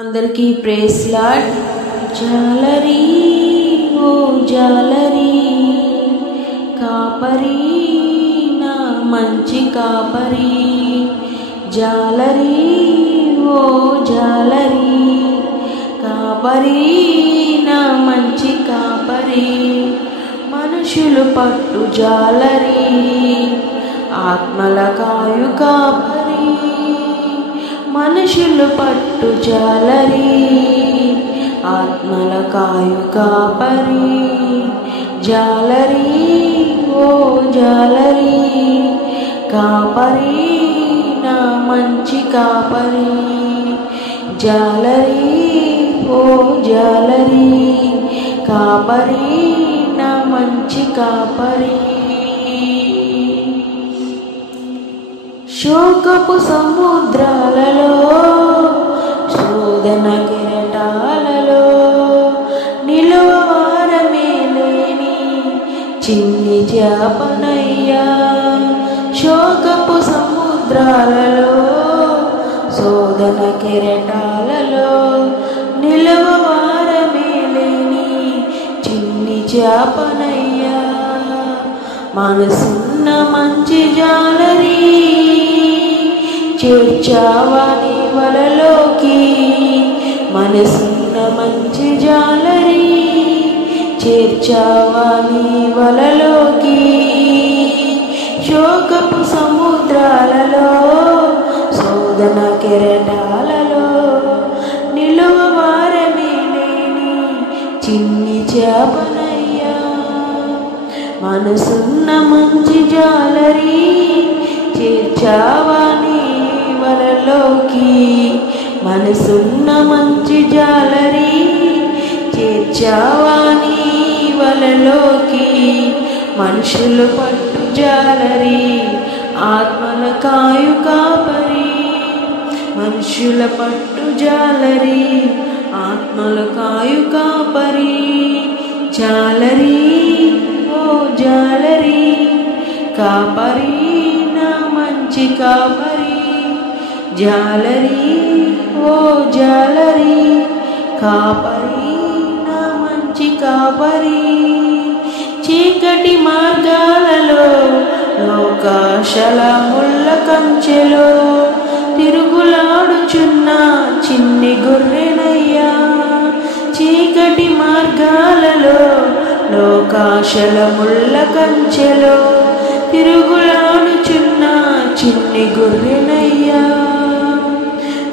అందరికీ praise lord. జాలరీ ఓ జాలరీ కాపరి నా మంచి కాపరి, జాలరీ ఓ జాలరీ కాపరి నా మంచి కాపరి, మనుషులు పట్టు జాలరీ ఆత్మల కాయు కాపరి, మనుషులు పట్టు జాలరీ ఆత్మల కాయు కాపరి, జాలరీ ఓ జాలరీ కాపరి నా మంచి కాపరి, జాలరీ ఓ జాలరీ కాపరి నా మంచి కాపరి. శోకపు సముద్రాలలో శోధన కెరటాలలో నిలువవారమే లేని చిన్ని చేపనయ్యా, శోకపు సముద్రాలలో శోధన కెరటాలలో నిలువవారమే లేని చిన్ని చేపనయ్యా, మనసున్న మంచి జాలరీ చేర్చావా నీ వలలోకి, మనసున్న మంచి జాలరీ చేర్చావా నీ వలలోకి, శోకపు సముద్రాలలో శోధన కెరటాలలో నిలువవారమే లేని చిన్ని చేపనయ్యా, మనసున్న మంచి జాలరీ చేర్చావా నీ వలలోకి, మనసున్న మంచి జాలరీ చేర్చావా నీ వలలోకి, మనుషులు పట్టు జాలరీ ఆత్మల కాయు కాపరి, మనుషుల పట్టు జాలరీ ఆత్మల కాయు కాపరి, జాలరీ ఓ జాలరీ కాపరి నా మంచి కాపరి, జాలరీ ఓ జాలరీ కాపరి నా మంచి కాపరి, చీకటి మార్గాలలో లోకాశల ముళ్ళ కంచెలో తిరుగులాడుచున్న చిన్ని గొర్రెనయ్యా, చీకటి మార్గాలలో లోకాశల ముళ్ళ కంచెలో తిరుగులాడుచున్న చిన్ని గొర్రెనయ్యా,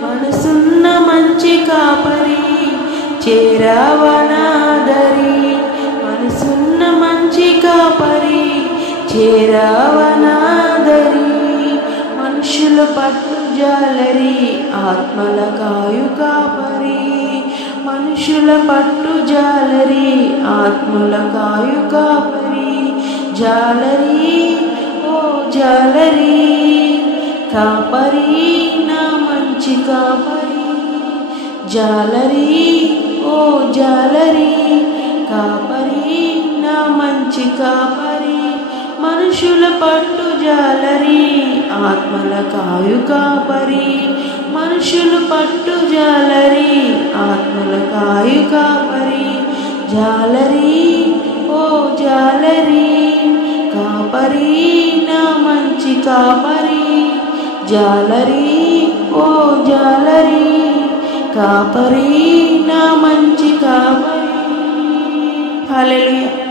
మనసున్న మంచి కాపరి చేరావా నాదరి, మనసున్న మంచి కాపరి చేరావా నాదరి, మనుషుల పట్టు జాలరీ ఆత్మల కాయు కాపరి, మనుషుల పట్టు జాలరీ ఆత్మల కాయు కాపరి, జాలరీ ఓ జాలరీ కాపరి నా మంచి కాపరి, జాలరీ ఓ జాలరీ కాపరి నా మంచి కాపరి, మనుషుల పట్టు జాలరీ ఆత్మల కాయు కాపరి, మనుషులు పట్టు జాలరీ ఆత్మల కాయు కాపరి, జాలరీ ఓ జాలరీ కాపరి నా మంచి కాపరి, జాలరీ ఓ జాలరీ కాపరి నా మంచి కాపరి. హల్లెలూయా.